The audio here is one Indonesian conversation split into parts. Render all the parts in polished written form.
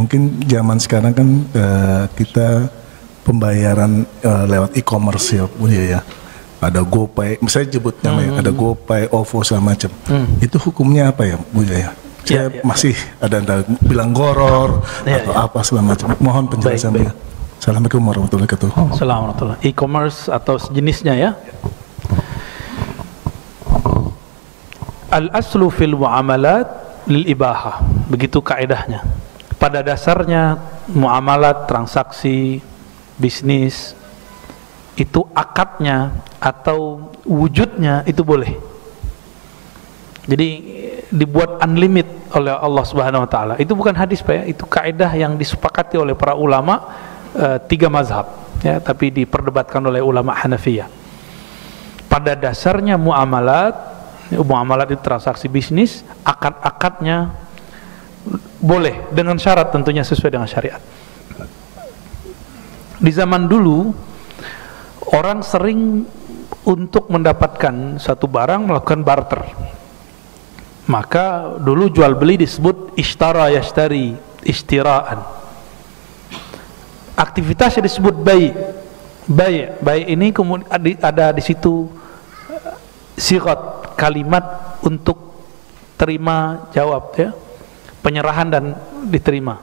mungkin zaman sekarang kan kita pembayaran lewat e-commerce ya Buya ya. Ada GoPay, misalnya sebut namanya, ada GoPay, OVO segala macam. Itu hukumnya apa ya Buya ya? Saya masih ada bilang goror atau apa segala macam. Mohon penjelasan Buya. Assalamualaikum warahmatullahi wabarakatuh. Assalamualaikum. E-commerce atau sejenisnya ya. Al-aslu fil muamalat lil ibahah. Begitu kaidahnya. Pada dasarnya muamalat, transaksi, bisnis itu akadnya atau wujudnya itu boleh. Jadi dibuat unlimit oleh Allah Subhanahu wa taala. Itu bukan hadis Pak ya, itu kaidah yang disepakati oleh para ulama 3 mazhab ya, tapi diperdebatkan oleh ulama Hanafiyah. Pada dasarnya muamalat itu transaksi bisnis, akad-akadnya boleh dengan syarat tentunya sesuai dengan syariat. Di zaman dulu orang sering untuk mendapatkan satu barang melakukan barter. Maka dulu jual beli disebut ishtara yashtari, istiraan. Aktivitasnya disebut bai'. Bai' ini kemudian ada di situ sigat, kalimat untuk terima jawab ya. Penyerahan dan diterima.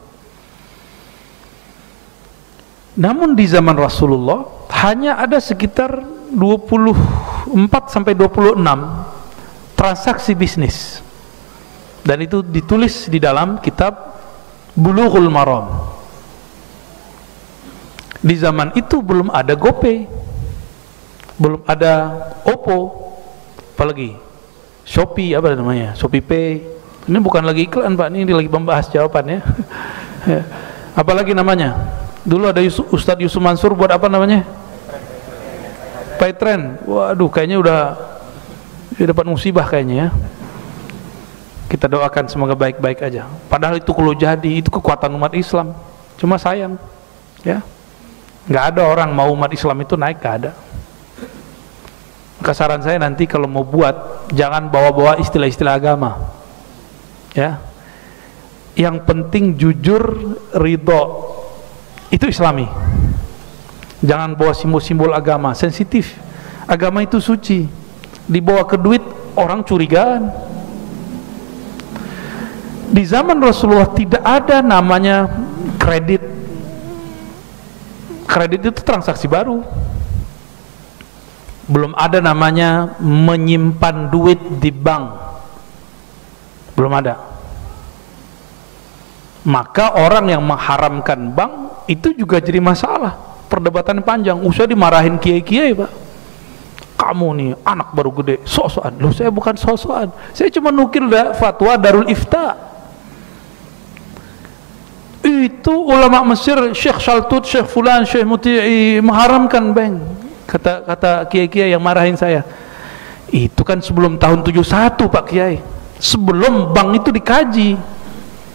Namun di zaman Rasulullah hanya ada sekitar 24 sampai 26 transaksi bisnis. Dan itu ditulis di dalam kitab Bulughul Maram. Di zaman itu belum ada GoPay, belum ada OPPO, apalagi Shopee, apa namanya, Shopee Pay. Ini bukan lagi iklan Pak, ini lagi membahas jawabannya. Apalagi namanya, dulu ada Ustadz Yusuf Mansur buat apa namanya, Paytrend. Waduh, kayaknya udah dapat musibah kayaknya ya. Kita doakan semoga baik-baik aja. Padahal itu kalau jadi, itu kekuatan umat Islam. Cuma sayang ya, nggak ada orang mau umat Islam itu naik, nggak ada. Maka saran saya nanti kalau mau buat, jangan bawa-bawa istilah-istilah agama ya. Yang penting jujur, ridho, itu Islami. Jangan bawa simbol-simbol agama, sensitif. Agama itu suci. Dibawa ke duit, orang curigaan. Di zaman Rasulullah tidak ada namanya kredit. Kredit itu transaksi baru. Belum ada namanya menyimpan duit di bank. Belum ada. Maka orang yang mengharamkan bank itu juga jadi masalah. Perdebatan panjang. Usah dimarahin kiai-kiai Pak. Kamu nih anak baru gede, sok-sokan. Loh, saya bukan sok-sokan. Saya cuma nukil fatwa Darul Ifta. Itu ulama Mesir, Syekh Shaltut, Syekh Fulan, Syekh Muti'i mengharamkan bank. Kata kiai-kiai yang marahin saya. Itu kan sebelum tahun 71 Pak Kiai. Sebelum bank itu dikaji.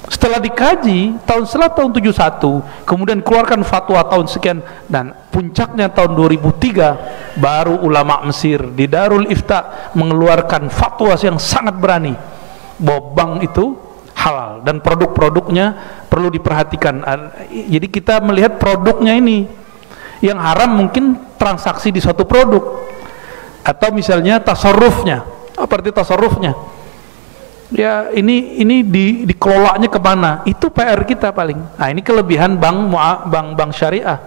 Setelah dikaji, setelah tahun 71, kemudian keluarkan fatwa tahun sekian, dan puncaknya tahun 2003 baru ulama Mesir di Darul Ifta mengeluarkan fatwa yang sangat berani bahwa bank itu halal dan produk-produknya perlu diperhatikan. Jadi kita melihat produknya ini. Yang haram mungkin transaksi di suatu produk, atau misalnya tasarrufnya. Apa arti tasarrufnya? Ya ini dikelolanya kemana? Itu PR kita paling. Nah ini kelebihan bank syariah.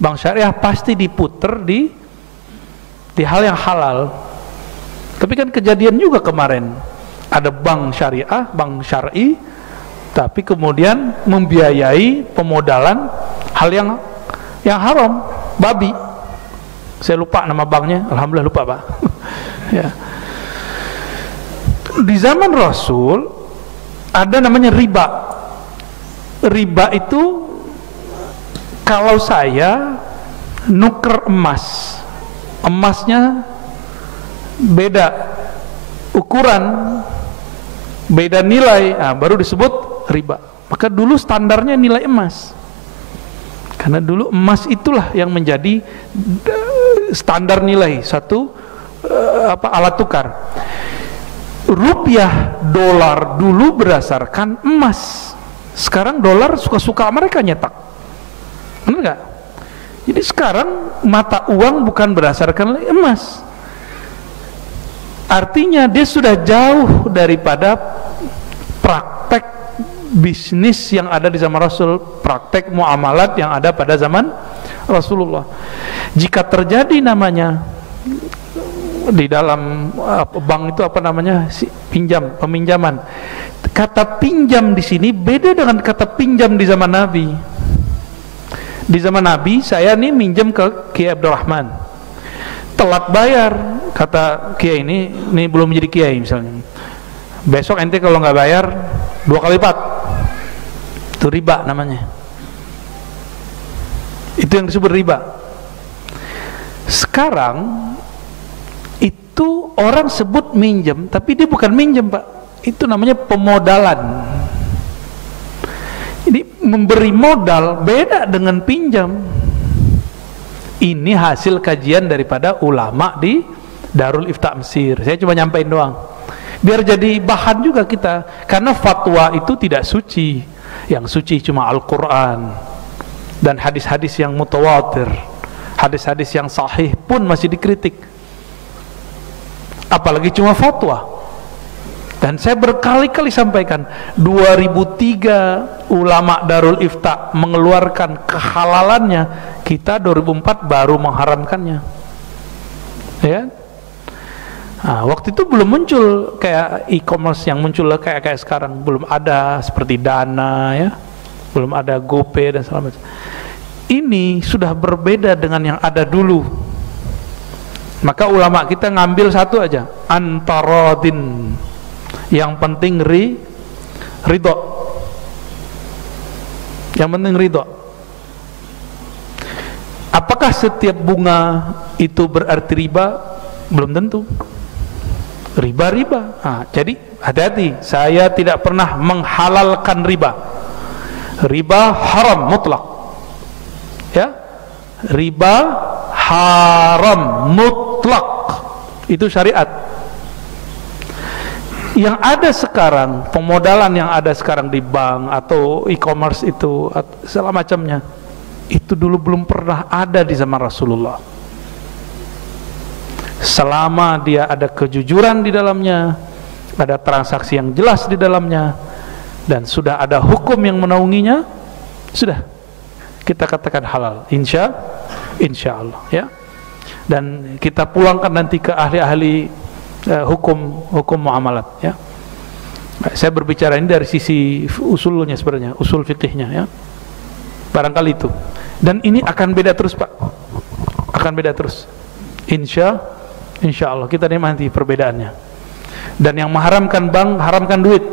Bank syariah pasti diputer di hal yang halal. Tapi kan kejadian juga kemarin, ada bank syariah, bank syar'i, tapi kemudian membiayai pemodalan hal yang haram, babi. Saya lupa nama banknya, alhamdulillah lupa Pak. Ya. Di zaman Rasul ada namanya riba. Riba itu kalau saya nuker emas, emasnya beda ukuran, beda nilai, baru disebut riba. Maka dulu standarnya nilai emas. Karena dulu emas itulah yang menjadi standar nilai satu alat tukar. Rupiah, dolar dulu berdasarkan emas. Sekarang dolar suka-suka mereka nyetak, benar nggak? Jadi sekarang mata uang bukan berdasarkan emas. Artinya dia sudah jauh daripada praktek bisnis yang ada di zaman Rasul, praktek muamalat yang ada pada zaman Rasulullah. Jika terjadi namanya di dalam bank itu apa namanya, peminjaman. Kata pinjam di sini beda dengan kata pinjam di zaman Nabi. Di zaman Nabi, saya nih minjem ke Kiai Abdurrahman, telat bayar, kata Kiai ini belum menjadi Kiai misalnya, besok ente kalau nggak bayar 2 kali lipat, itu riba namanya. Itu yang disebut riba. Sekarang itu orang sebut minjem, tapi dia bukan minjem, Pak. Itu namanya pemodalan. Jadi memberi modal beda dengan pinjam. Ini hasil kajian daripada ulama di Darul Ifta Mesir. Saya cuma nyampein doang, biar jadi bahan juga kita, karena fatwa itu tidak suci. Yang suci cuma Al-Quran dan hadis-hadis yang mutawatir. Hadis-hadis yang sahih pun masih dikritik, apalagi cuma fatwa. Dan saya berkali-kali sampaikan, 2003 ulama Darul Ifta mengeluarkan kehalalannya, kita 2004 baru mengharamkannya, ya. Nah, waktu itu belum muncul kayak e-commerce yang muncul kayak sekarang, belum ada seperti Dana, ya, belum ada GoPay dan segala macam. Ini sudah berbeda dengan yang ada dulu. Maka ulama kita ngambil satu aja, antarodin. Yang penting ridho. Yang penting ridho. Apakah setiap bunga itu berarti riba? Belum tentu. Riba. Nah, jadi hati-hati. Saya tidak pernah menghalalkan riba. Riba haram mutlak. Ya, riba haram mutlak. Itu syariat. Yang ada sekarang, pemodalan yang ada sekarang di bank atau e-commerce itu segala macamnya, itu dulu belum pernah ada di zaman Rasulullah. Selama dia ada kejujuran di dalamnya, ada transaksi yang jelas di dalamnya, dan sudah ada hukum yang menaunginya, sudah kita katakan halal, insya Allah, ya. Dan kita pulangkan nanti ke ahli-ahli hukum muamalat, ya. Saya berbicara ini dari sisi usulnya sebenarnya, usul fikihnya, ya. Barangkali itu. Dan ini akan beda terus, Pak. Akan beda terus. Insya Allah kita nikmati perbedaannya. Dan yang mengharamkan bank, haramkan duit.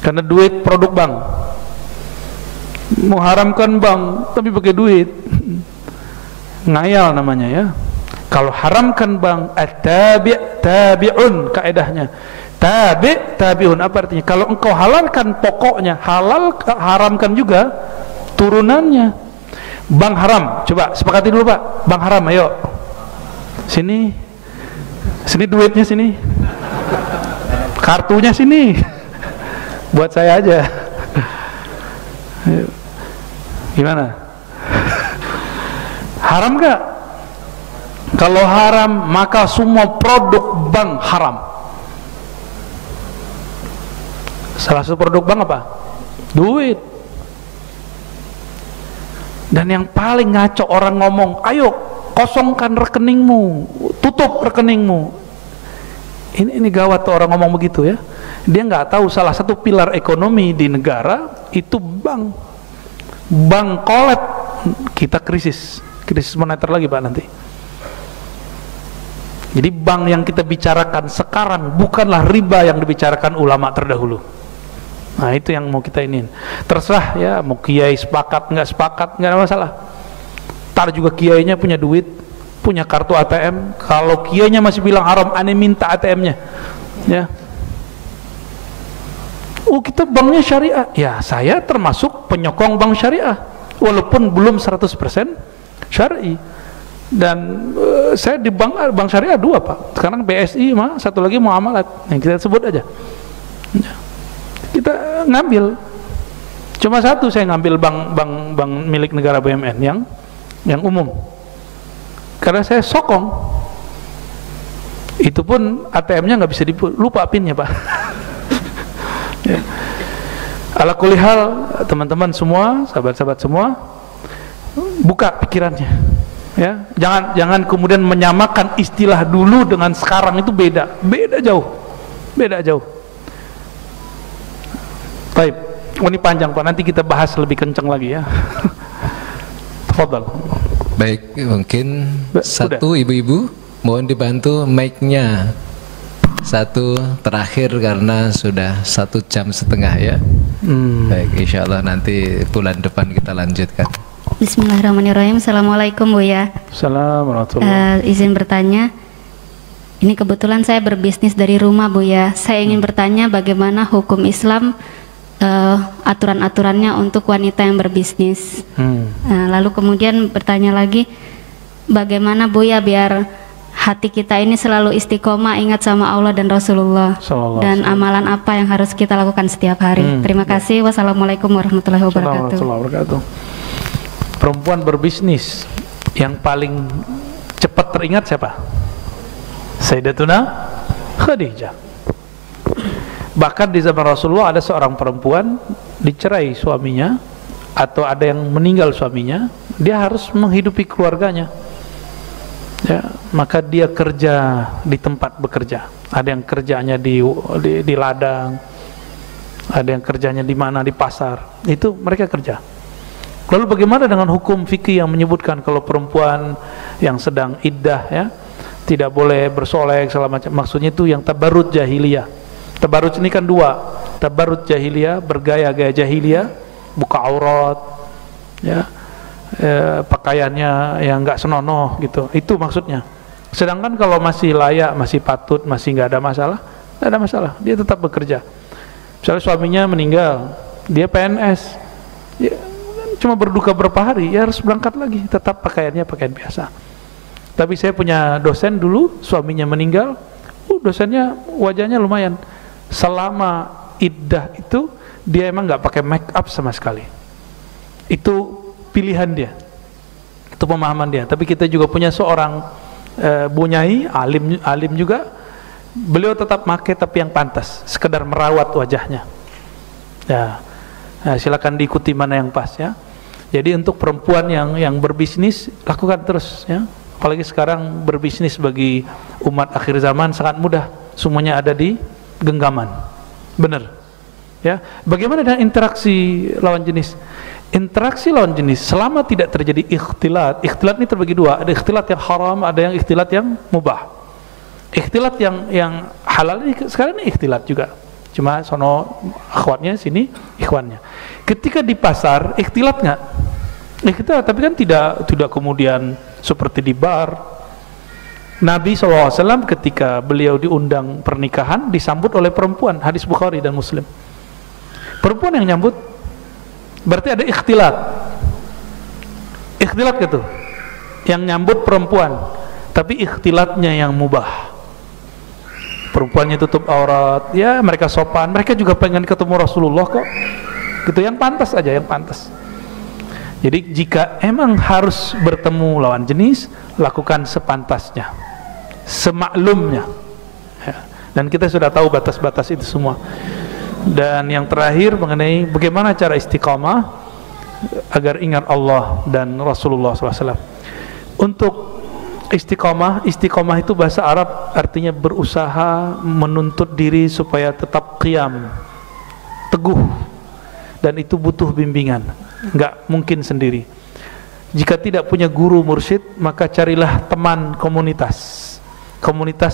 Karena duit produk bank. Mengharamkan bank tapi pakai duit, ngayal namanya, ya. Kalau haramkan bank, tabi'un kaedahnya. Tabi'un apa artinya? Kalau engkau halalkan pokoknya, haramkan juga turunannya. Bank haram, coba sepakati dulu, Pak. Bank haram, ayo. Sini duitnya sini. Kartunya sini. Buat saya aja. Gimana? Haram gak? Kalau haram, maka semua produk bank haram. Salah satu produk bank apa? Duit. Dan yang paling ngaco orang ngomong, ayo kosongkan rekeningmu, tutup rekeningmu. Ini gawat tuh orang ngomong begitu, ya. Dia nggak tahu salah satu pilar ekonomi di negara itu bank. Bank kolab, kita krisis moneter lagi, Pak, nanti. Jadi bank yang kita bicarakan sekarang bukanlah riba yang dibicarakan ulama terdahulu. Nah, itu yang mau kita iniin. Terserah, ya, mau kiai sepakat nggak ada masalah. Tar juga kiainya punya duit, punya kartu ATM. Kalau kiainya masih bilang haram, aneh minta ATM-nya, ya. Oh, kita banknya syariah. Ya, saya termasuk penyokong bank syariah, walaupun belum 100% syar'i. Dan saya di bank syariah 2, Pak. Sekarang BSI, satu lagi muamalat yang kita sebut aja, ya. Kita ngambil Cuma satu saya ngambil bank milik negara BUMN yang umum. Karena saya sokong. Itu pun ATM-nya nggak bisa lupa PIN-nya, Pak. Ya. Ala kulli hal, teman-teman semua, sahabat-sahabat semua, buka pikirannya. Ya, jangan kemudian menyamakan istilah dulu dengan sekarang, itu beda jauh. Baik, ini panjang Pak, nanti kita bahas lebih kencang lagi ya. Tafadhal. Baik, mungkin satu ibu-ibu mohon dibantu mic-nya. Satu terakhir karena sudah 1,5 jam ya. Baik, insya Allah nanti bulan depan kita lanjutkan. Bismillahirrahmanirrahim. Assalamualaikum Buya. Assalamualaikum. Izin bertanya, ini kebetulan saya berbisnis dari rumah Buya. Saya ingin bertanya bagaimana hukum Islam, aturan-aturannya untuk wanita yang berbisnis. Lalu kemudian bertanya lagi, bagaimana Buya biar hati kita ini selalu istiqomah ingat sama Allah dan Rasulullah, dan amalan apa yang harus kita lakukan setiap hari. Terima kasih. Wassalamualaikum warahmatullahi wabarakatuh. Perempuan berbisnis yang paling cepat teringat siapa? Sayyidatuna Khadijah. Bahkan di zaman Rasulullah ada seorang perempuan dicerai suaminya, atau ada yang meninggal suaminya, dia harus menghidupi keluarganya. Ya, maka dia kerja di tempat bekerja. Ada yang kerjanya di ladang, ada yang kerjanya di mana, di pasar. Itu mereka kerja. Lalu bagaimana dengan hukum fikih yang menyebutkan kalau perempuan yang sedang iddah ya tidak boleh bersolek segala macam? Maksudnya itu yang tabarruj jahiliyah. Tabarruj ini kan dua, tabarruj jahiliyah, bergaya-gaya jahiliyah, buka aurat, ya. Pakaiannya yang nggak senonoh gitu, itu maksudnya. Sedangkan kalau masih layak, masih patut, masih nggak ada masalah, dia tetap bekerja. Misalnya suaminya meninggal, dia PNS, ya, cuma berduka berapa hari, ya harus berangkat lagi, tetap pakaiannya pakaian biasa. Tapi saya punya dosen dulu, suaminya meninggal, dosennya wajahnya lumayan. Selama iddah itu dia emang nggak pakai make up sama sekali. Itu pilihan dia, itu pemahaman dia. Tapi kita juga punya seorang bunyai, alim juga, beliau tetap pakai tapi yang pantas, sekedar merawat wajahnya. Ya, nah, silakan diikuti mana yang pas ya. Jadi untuk perempuan yang berbisnis, lakukan terus ya. Apalagi sekarang berbisnis bagi umat akhir zaman sangat mudah, semuanya ada di genggaman, benar. Ya, bagaimana dengan interaksi lawan jenis? Interaksi lawan jenis selama tidak terjadi ikhtilat. Ikhtilat ini terbagi dua, ada ikhtilat yang haram, ada yang ikhtilat yang mubah. Ikhtilat yang halal ini sekarang ini ikhtilat juga, cuma sono akhwatnya, sini ikhwannya. Ketika di pasar ikhtilat nggak? Ikhtilat, tapi kan tidak kemudian seperti di bar. Nabi SAW ketika beliau diundang pernikahan disambut oleh perempuan, hadis Bukhari dan Muslim. Perempuan yang nyambut, berarti ada ikhtilat gitu, yang nyambut perempuan, tapi ikhtilatnya yang mubah. Perempuannya tutup aurat, ya mereka sopan, mereka juga pengen ketemu Rasulullah kok, gitu, yang pantas aja, yang pantas. Jadi jika emang harus bertemu lawan jenis, lakukan sepantasnya, semaklumnya ya. Dan kita sudah tahu batas-batas itu semua. Dan yang terakhir mengenai bagaimana cara istiqamah agar ingat Allah dan Rasulullah SAW. Untuk istiqamah itu bahasa Arab artinya berusaha menuntut diri supaya tetap qiyam, teguh, dan itu butuh bimbingan, nggak mungkin sendiri. Jika tidak punya guru mursyid, maka carilah teman komunitas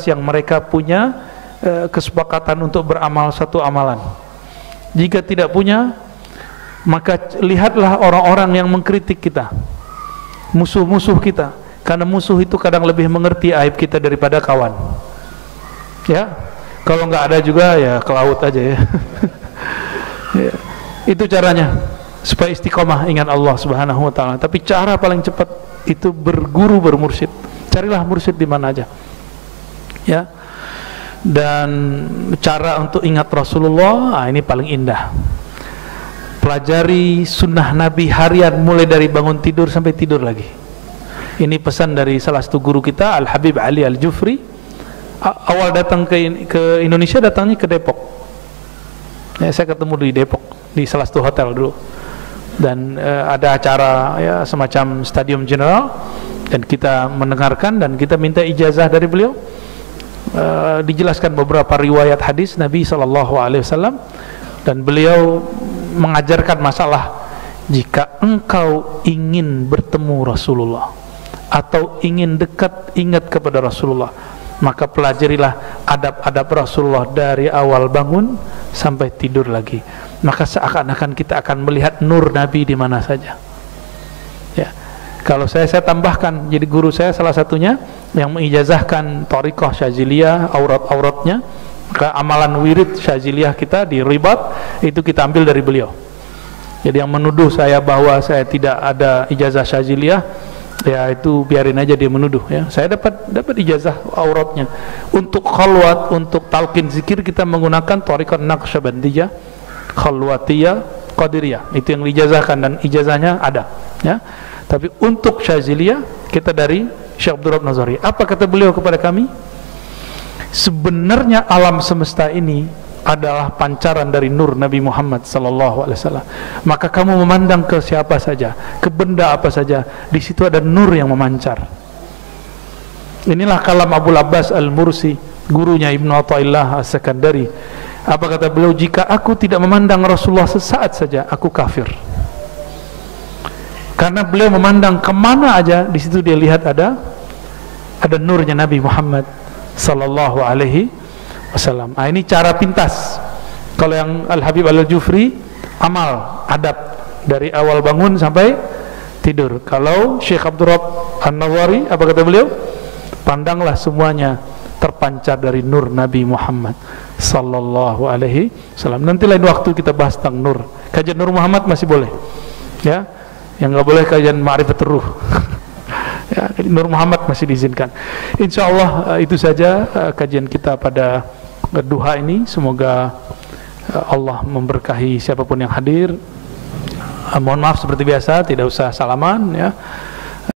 yang mereka punya kesepakatan untuk beramal satu amalan. Jika tidak punya, maka lihatlah orang-orang yang mengkritik kita, musuh-musuh kita, karena musuh itu kadang lebih mengerti aib kita daripada kawan. Ya, kalau nggak ada juga ya ke laut aja ya. Ya, itu caranya supaya istiqomah ingat Allah Subhanahu wa taala. Tapi cara paling cepat itu berguru, bermursyid. Carilah mursyid di mana aja. Ya. Dan cara untuk ingat Rasulullah, ini paling indah. pelajari sunnah Nabi harian mulai dari bangun tidur sampai tidur lagi. Ini pesan dari salah satu guru kita, Al Habib Ali Al Jufri. Awal datang ke Indonesia, datangnya ke Depok. Ya, saya ketemu di Depok di salah satu hotel dulu. Dan ada acara ya semacam Stadium General, dan kita mendengarkan dan kita minta ijazah dari beliau. Dijelaskan beberapa riwayat hadis Nabi SAW, dan beliau mengajarkan masalah jika engkau ingin bertemu Rasulullah atau ingin dekat, ingat kepada Rasulullah, maka pelajarilah adab-adab Rasulullah dari awal bangun sampai tidur lagi. Maka seakan-akan kita akan melihat nur Nabi di mana saja. Ya. Kalau saya tambahkan, jadi guru saya salah satunya yang mengijazahkan Thariqah Syaziliyah, aurat-auratnya, maka amalan wirid Syaziliyah kita di Ribat itu kita ambil dari beliau. Jadi yang menuduh saya bahwa saya tidak ada ijazah Syaziliyah, ya itu biarin aja dia menuduh ya. Saya dapat ijazah auratnya. Untuk khalwat, untuk talqin zikir kita menggunakan Thariqah Naqsyabandiyah, Khalwatiyah, Qadiriyah. Itu yang diijazahkan dan ijazahnya ada ya. Tapi untuk Syaziliyah kita dari Syekh Abdul Rabb Nazari. Apa kata beliau kepada kami? Sebenarnya alam semesta ini adalah pancaran dari nur Nabi Muhammad sallallahu alaihi wasallam. Maka kamu memandang ke siapa saja, ke benda apa saja, di situ ada nur yang memancar. Inilah kalam Abul Abbas Al-Mursi, gurunya Ibnu Athaillah As-Sakandari. Apa kata beliau? Jika aku tidak memandang Rasulullah sesaat saja, aku kafir. Karena beliau memandang kemana aja, di situ dia lihat ada nurnya Nabi Muhammad sallallahu alaihi wasallam. Ini cara pintas. Kalau yang Al Habib Al Jufri, amal, adab dari awal bangun sampai tidur. Kalau Syekh Abdul Rabb An-Nawari, apa kata beliau? Pandanglah semuanya terpancar dari nur Nabi Muhammad sallallahu alaihi wasallam. Nanti lain waktu kita bahas tentang nur. Kajian Nur Muhammad masih boleh. Ya. Yang nggak boleh kajian Ma'rifatur Ruh. Ya, Nur Muhammad masih diizinkan. Insya Allah itu saja kajian kita pada duha ini. Semoga Allah memberkahi siapapun yang hadir. Mohon maaf seperti biasa, tidak usah salaman ya.